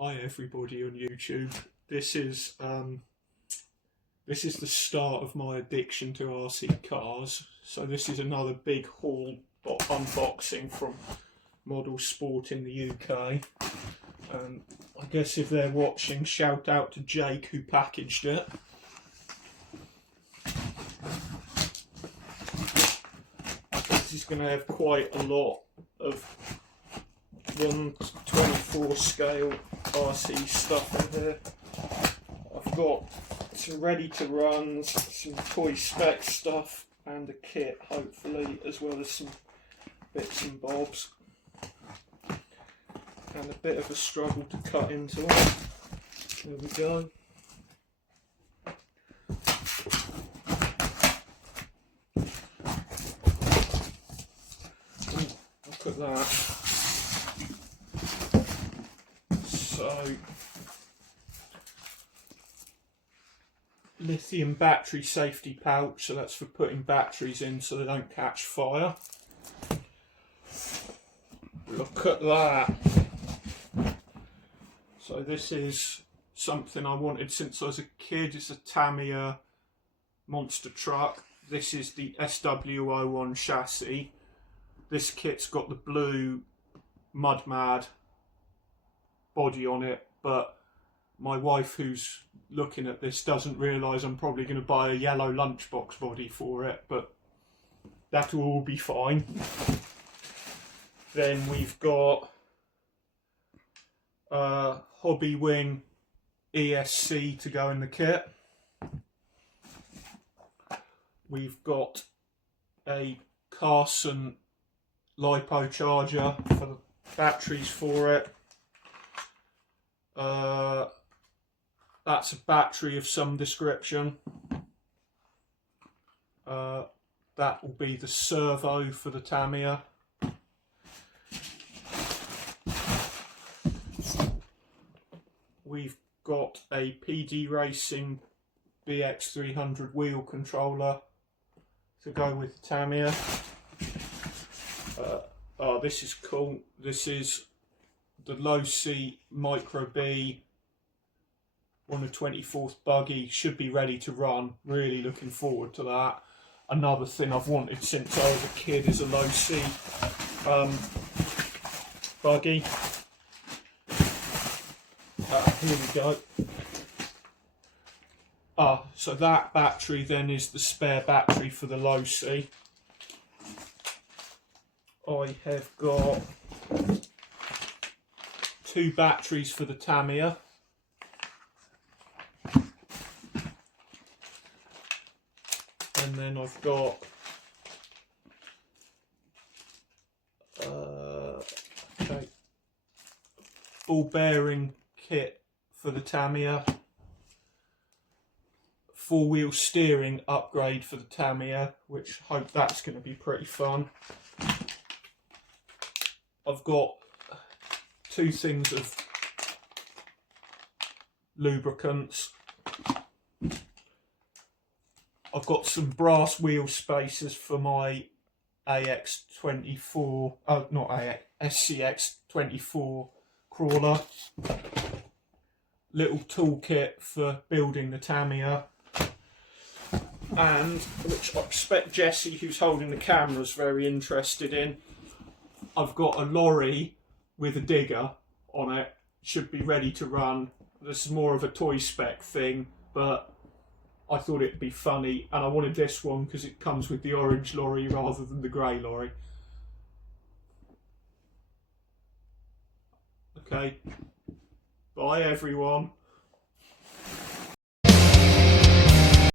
Hi everybody on YouTube. This is the start of my addiction to RC cars. So this is another big haul unboxing from Model Sport in the UK. I guess if they're watching, shout out to Jake who packaged it. This is going to have quite a lot of 1/24 scale RC stuff in here. I've got some ready to runs, some toy spec stuff and a kit hopefully, as well as some bits and bobs, and a bit of a struggle to cut into it. There we go. Look at that. So, lithium battery safety pouch, so that's for putting batteries in so they don't catch fire. Look at that. So this is something I wanted since I was a kid. It's a Tamiya monster truck. This is the SW01 chassis. This kit's got the blue Mud Mad body on it, but my wife who's looking at this doesn't realise I'm probably going to buy a yellow lunchbox body for it, but that'll all be fine. Then we've got a Hobby Wing ESC to go in the kit. We've got a Carson LiPo charger for the batteries for it. That's a battery of some description. That will be the servo for the Tamiya. We've got a PD Racing BX300 wheel controller to go with the Tamiya. Oh, this is cool. This is the Losi Micro B 1/24 buggy. Should be ready to run. Really looking forward to that. Another thing I've wanted since I was a kid is a Losi buggy. Here we go. So that battery then is the spare battery for the Losi. I have got 2 batteries for the Tamiya. And then I've got ball bearing kit for the Tamiya. 4-wheel steering upgrade for the Tamiya, which I hope that's going to be pretty fun. I've got 2 things of lubricants. I've got some brass wheel spacers for my AX24, SCX24 crawler. Little toolkit for building the Tamiya. And, which I expect Jesse, who's holding the camera, is very interested in, I've got a lorry with a digger on it. Should be ready to run. This is more of a toy spec thing, but I thought it'd be funny, and I wanted this one because it comes with the orange lorry rather than the grey lorry. Okay, bye everyone.